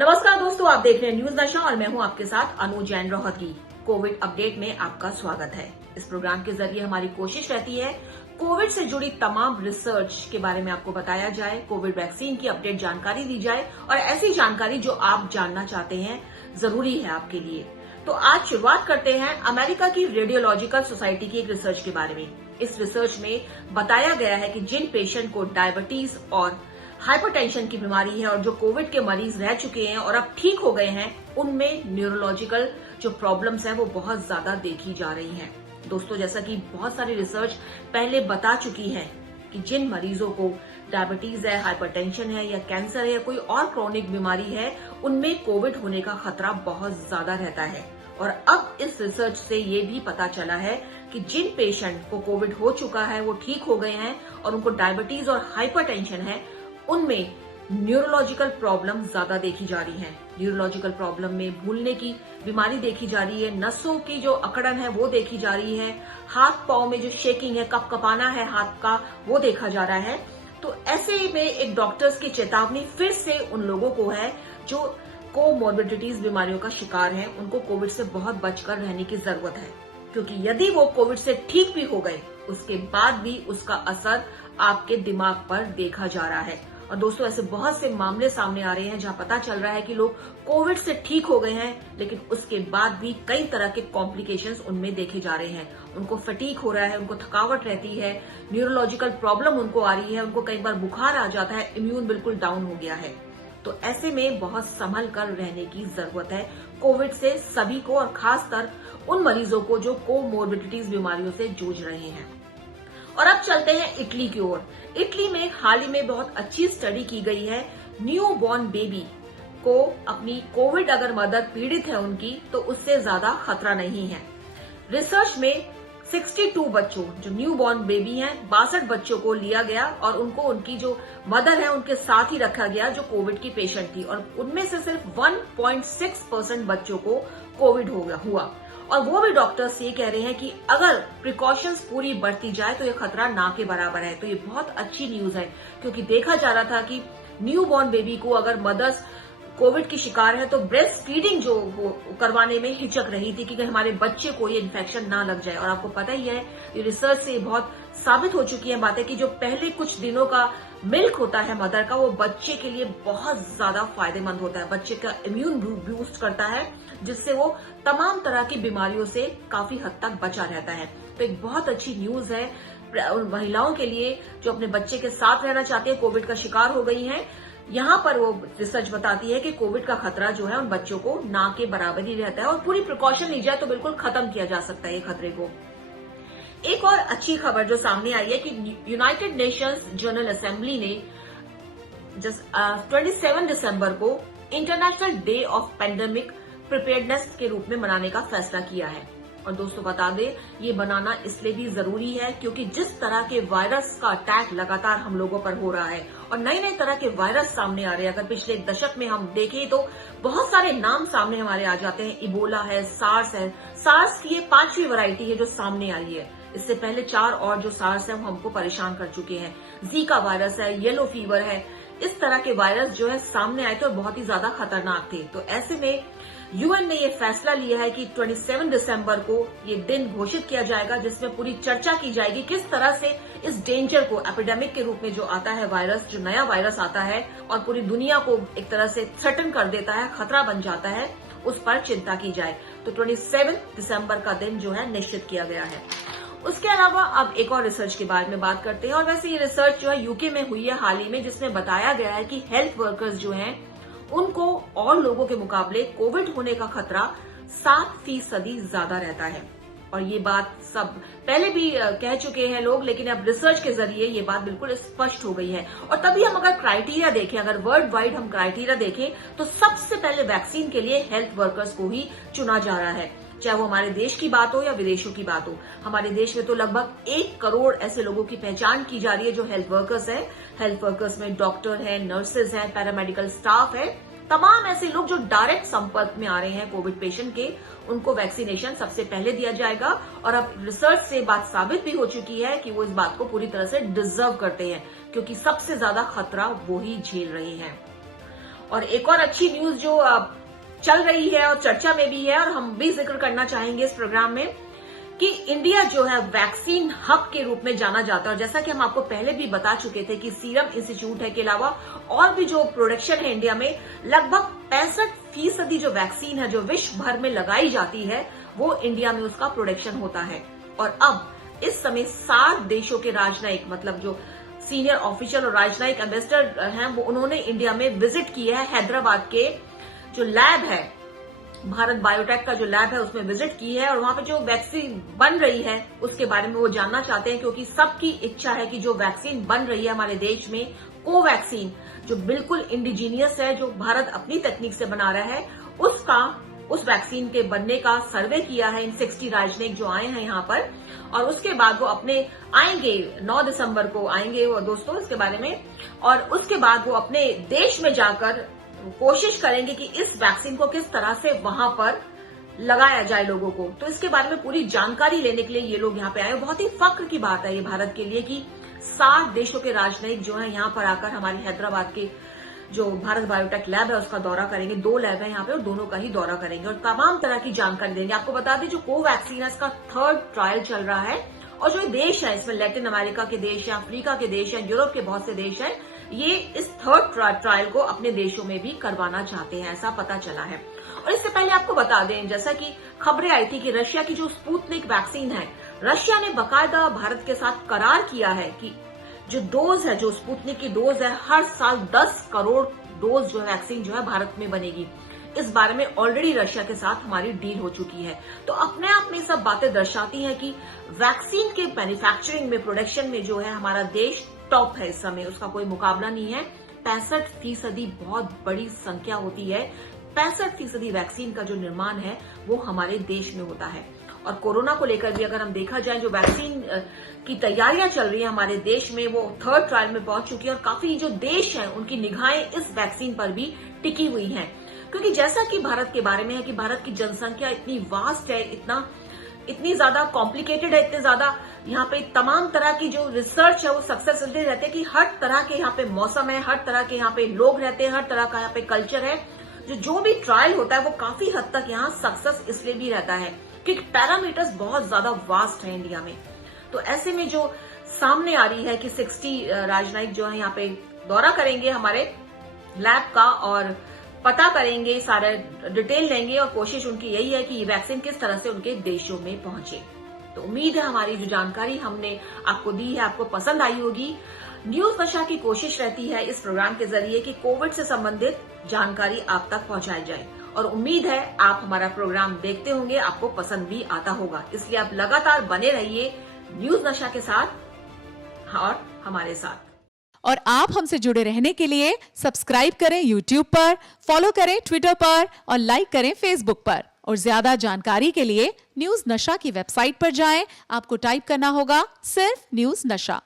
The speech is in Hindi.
नमस्कार दोस्तों, आप देख रहे हैं न्यूज नशा और मैं हूं आपके साथ अनु जैन रोहतगी। कोविड अपडेट में आपका स्वागत है। इस प्रोग्राम के जरिए हमारी कोशिश रहती है कोविड से जुड़ी तमाम रिसर्च के बारे में आपको बताया जाए, कोविड वैक्सीन की अपडेट जानकारी दी जाए और ऐसी जानकारी जो आप जानना चाहते हैं, जरूरी है आपके लिए। तो आज शुरुआत करते हैं अमेरिका की रेडियोलॉजिकल सोसाइटी की एक रिसर्च के बारे में। इस रिसर्च में बताया गया है कि जिन पेशेंट को डायबिटीज और हाइपरटेंशन की बीमारी है और जो कोविड के मरीज रह चुके हैं और अब ठीक हो गए हैं, उनमें न्यूरोलॉजिकल जो प्रॉब्लम्स हैं वो बहुत ज्यादा देखी जा रही हैं। दोस्तों, जैसा कि बहुत सारी रिसर्च पहले बता चुकी है कि जिन मरीजों को डायबिटीज है, हाइपरटेंशन है या कैंसर है या कोई और क्रोनिक बीमारी है, उनमें कोविड होने का खतरा बहुत ज्यादा रहता है। और अब इस रिसर्च से ये भी पता चला है कि जिन पेशेंट को कोविड हो चुका है वो ठीक हो गए हैं और उनको डायबिटीज और हाइपरटेंशन है, उनमें न्यूरोलॉजिकल प्रॉब्लम ज्यादा देखी जा रही है। न्यूरोलॉजिकल प्रॉब्लम में भूलने की बीमारी देखी जा रही है, नसों की जो अकड़न है वो देखी जा रही है, हाथ पांव में जो शेकिंग है, कपकपाना है हाथ का, वो देखा जा रहा है। तो ऐसे में एक डॉक्टर्स की चेतावनी फिर से उन लोगों को है जो कोमोर्बिडिटीज बीमारियों का शिकार हैं, उनको कोविड से बहुत बचकर रहने की जरूरत है, क्योंकि यदि वो कोविड से ठीक भी हो गए उसके बाद भी उसका असर आपके दिमाग पर देखा जा रहा है। और दोस्तों, ऐसे बहुत से मामले सामने आ रहे हैं जहां पता चल रहा है कि लोग कोविड से ठीक हो गए हैं, लेकिन उसके बाद भी कई तरह के कॉम्प्लिकेशंस उनमें देखे जा रहे हैं। उनको फटीग हो रहा है, उनको थकावट रहती है, न्यूरोलॉजिकल प्रॉब्लम उनको आ रही है, उनको कई बार बुखार आ जाता है, इम्यून बिल्कुल डाउन हो गया है। तो ऐसे में बहुत संभल कर रहने की जरूरत है कोविड से सभी को, और खासकर उन मरीजों को जो कोमोर्बिडिटीज बीमारियों से जूझ रहे हैं। और अब चलते हैं इटली की ओर। इटली में हाल ही में बहुत अच्छी स्टडी की गई है। न्यू बॉर्न बेबी को अपनी कोविड अगर मदर पीड़ित है उनकी, तो उससे ज्यादा खतरा नहीं है। रिसर्च में 62 बच्चों जो न्यू बॉर्न बेबी हैं, 62 बच्चों को लिया गया और उनको उनकी जो मदर है उनके साथ ही रखा गया जो कोविड की पेशेंट थी, और उनमें से सिर्फ 1.6% बच्चों को कोविड हुआ। और वो भी डॉक्टर्स ये कह रहे हैं कि अगर प्रिकॉशंस पूरी बरती जाए तो ये खतरा ना के बराबर है। तो ये बहुत अच्छी न्यूज है, क्योंकि देखा जा रहा था कि न्यू बॉर्न बेबी को अगर मदर्स कोविड की शिकार है तो ब्रेस्ट फीडिंग जो वो करवाने में हिचक रही थी कि हमारे बच्चे को ये इन्फेक्शन ना लग जाए। और आपको पता ही है, ये रिसर्च से बहुत साबित हो चुकी है बातें कि जो पहले कुछ दिनों का मिल्क होता है मदर का, वो बच्चे के लिए बहुत ज्यादा फायदेमंद होता है, बच्चे का इम्यून बूस्ट करता है, जिससे वो तमाम तरह की बीमारियों से काफी हद तक बचा रहता है। तो एक बहुत अच्छी न्यूज है उन महिलाओं के लिए जो अपने बच्चे के साथ रहना चाहती है, कोविड का शिकार हो गई हैं। यहाँ पर वो रिसर्च बताती है कि कोविड का खतरा जो है उन बच्चों को ना के बराबर ही रहता है, और पूरी प्रिकॉशन ली जाए तो बिल्कुल खत्म किया जा सकता है ये खतरे को। एक और अच्छी खबर जो सामने आई है कि यूनाइटेड नेशंस जनरल असेंबली ने 27 दिसंबर को international day of pandemic preparedness के रूप में मनाने का फैसला किया है। और दोस्तों, बता दें, ये बनाना इसलिए भी जरूरी है क्योंकि जिस तरह के वायरस का अटैक लगातार हम लोगों पर हो रहा है और नए नए तरह के वायरस सामने आ रहे हैं। अगर पिछले एक दशक में हम देखें तो बहुत सारे नाम सामने हमारे आ जाते हैं। इबोला है, सार्स है। सार्स की ये 5वीं वैरायटी है जो सामने आई है। इससे पहले 4 और जो सार्स है वो हमको परेशान कर चुके हैं। जीका वायरस है, येलो फीवर है। इस तरह के वायरस जो है सामने आए तो बहुत ही ज्यादा खतरनाक थे। तो ऐसे में यूएन ने ये फैसला लिया है कि 27 दिसंबर को ये दिन घोषित किया जाएगा, जिसमें पूरी चर्चा की जाएगी किस तरह से इस डेंजर को, एपिडेमिक के रूप में जो आता है वायरस, जो नया वायरस आता है और पूरी दुनिया को एक तरह से थ्रेटन कर देता है, खतरा बन जाता है, उस पर चिंता की जाए। तो 27 दिसंबर का दिन जो है निश्चित किया गया है। उसके अलावा अब एक और रिसर्च के बारे में बात करते हैं, और वैसे ये रिसर्च जो है यूके में हुई है हाल ही में, जिसमें बताया गया है कि हेल्थ वर्कर्स जो हैं उनको और लोगों के मुकाबले कोविड होने का खतरा 7% ज्यादा रहता है। और ये बात सब पहले भी कह चुके हैं लोग, लेकिन अब रिसर्च के जरिए ये बात बिल्कुल स्पष्ट हो गई है। और तभी हम अगर क्राइटेरिया देखें, अगर वर्ल्ड वाइड हम क्राइटेरिया देखें, तो सबसे पहले वैक्सीन के लिए हेल्थ वर्कर्स को ही चुना जा रहा है, चाहे वो हमारे देश की बात हो या विदेशों की बात हो। हमारे देश में तो लगभग 1 करोड़ ऐसे लोगों की पहचान की जा रही है जो हेल्थ वर्कर्स हैं। हेल्थ वर्कर्स में डॉक्टर हैं, नर्सेज हैं, पैरामेडिकल स्टाफ है, तमाम ऐसे लोग जो डायरेक्ट संपर्क में आ रहे हैं कोविड पेशेंट के, उनको वैक्सीनेशन सबसे पहले दिया जाएगा। और अब रिसर्च से बात साबित भी हो चुकी है कि वो इस बात को पूरी तरह से डिजर्व करते हैं, क्योंकि सबसे ज्यादा खतरा वो ही झेल रहे हैं। और एक और अच्छी न्यूज जो चल रही है और चर्चा में भी है और हम भी जिक्र करना चाहेंगे इस प्रोग्राम में कि इंडिया जो है वैक्सीन हब के रूप में जाना जाता है। और जैसा कि हम आपको पहले भी बता चुके थे कि सीरम इंस्टीट्यूट है के अलावा और भी जो प्रोडक्शन है इंडिया में, लगभग 65% जो वैक्सीन है जो विश्व भर में लगाई जाती है वो इंडिया में उसका प्रोडक्शन होता है। और अब इस समय 60 देशों के राजनयिक, मतलब जो सीनियर ऑफिशियल और राजनयिक एम्बेसडर हैं, वो उन्होंने इंडिया में विजिट किया है। हैदराबाद के जो लैब है, भारत बायोटेक का जो लैब है, उसमें विजिट की है और वहां पे जो वैक्सीन बन रही है उसके बारे में वो जानना चाहते हैं, क्योंकि सबकी इच्छा है कि जो वैक्सीन बन रही है हमारे देश में, कोवैक्सीन, जो बिल्कुल इंडिजीनियस है, जो भारत अपनी तकनीक से बना रहा है, उस वैक्सीन के बनने का सर्वे किया है इन 60 राजनयिक जो आए हैं यहाँ पर। और उसके बाद वो अपने आएंगे 9 दिसंबर को आएंगे वो दोस्तों इसके बारे में, और उसके बाद वो अपने देश में जाकर कोशिश करेंगे कि इस वैक्सीन को किस तरह से वहां पर लगाया जाए लोगों को। तो इसके बारे में पूरी जानकारी लेने के लिए ये लोग यहाँ पे आए। बहुत ही फक्र की बात है ये भारत के लिए कि 60 देशों के राजनयिक जो है यहाँ पर आकर हमारे हैदराबाद के जो भारत बायोटेक लैब है उसका दौरा करेंगे। 2 लैब है यहाँ पे और दोनों का ही दौरा करेंगे और तमाम तरह की जानकारी देंगे। आपको बता दें जो कोवैक्सीन है इसका 3rd ट्रायल चल रहा है और जो देश है इसमें लैटिन अमेरिका के देश है, अफ्रीका के देश है, यूरोप के बहुत से देश हैं, ये इस 3rd ट्रायल को अपने देशों में भी करवाना चाहते हैं, ऐसा पता चला है। और इससे पहले आपको बता दें, जैसा कि खबरें आई थी कि रशिया की जो स्पुतनिक वैक्सीन है, रशिया ने बाकायदा भारत के साथ करार किया है कि जो डोज है, जो स्पुतनिक की डोज है, हर साल 10 करोड़ डोज जो वैक्सीन जो है भारत में बनेगी। इस बारे में ऑलरेडी रशिया के साथ हमारी डील हो चुकी है। तो अपने आप में सब बातें दर्शाती हैं कि वैक्सीन के मैन्युफैक्चरिंग में, प्रोडक्शन में जो है हमारा देश टॉप है इस समय, उसका कोई मुकाबला नहीं है। 65% बहुत बड़ी संख्या होती है। 65% वैक्सीन का जो निर्माण है वो हमारे देश में होता है। और कोरोना को लेकर भी अगर हम देखा जाए, जो वैक्सीन की तैयारियां चल रही है हमारे देश में, वो 3rd ट्रायल में पहुंच चुकी है और काफी जो देश हैं उनकी निगाहें इस वैक्सीन पर भी टिकी हुई हैं। क्योंकि जैसा कि भारत के बारे में है कि भारत की जनसंख्या इतनी वास्ट है, इतनी ज्यादा कॉम्प्लिकेटेड है, इतने ज्यादा यहाँ पे तमाम तरह की जो रिसर्च है वो सक्सेसफुल रहते हैं कि हर तरह के यहाँ पे मौसम है, हर तरह के यहाँ पे लोग रहते हैं, हर तरह का यहाँ पे कल्चर है। जो भी ट्रायल होता है वो काफी हद तक यहाँ सक्सेस इसलिए भी रहता है क्योंकि पैरामीटर्स बहुत ज्यादा वास्ट है इंडिया में। तो ऐसे में जो सामने आ रही है कि 60 राजनयिक जो है यहाँ पे दौरा करेंगे हमारे लैब का और पता करेंगे, सारे डिटेल लेंगे और कोशिश उनकी यही है कि ये वैक्सीन किस तरह से उनके देशों में पहुंचे। तो उम्मीद है हमारी जो जानकारी हमने आपको दी है आपको पसंद आई होगी। न्यूज नशा की कोशिश रहती है इस प्रोग्राम के जरिए कि कोविड से संबंधित जानकारी आप तक पहुंचाई जाए और उम्मीद है आप हमारा प्रोग्राम देखते होंगे, आपको पसंद भी आता होगा। इसलिए आप लगातार बने रहिए न्यूज नशा के साथ और हमारे साथ। और आप हमसे जुड़े रहने के लिए सब्सक्राइब करें YouTube पर, फॉलो करें Twitter पर और लाइक करें Facebook पर। और ज्यादा जानकारी के लिए न्यूज नशा की वेबसाइट पर जाएं। आपको टाइप करना होगा सिर्फ न्यूज नशा।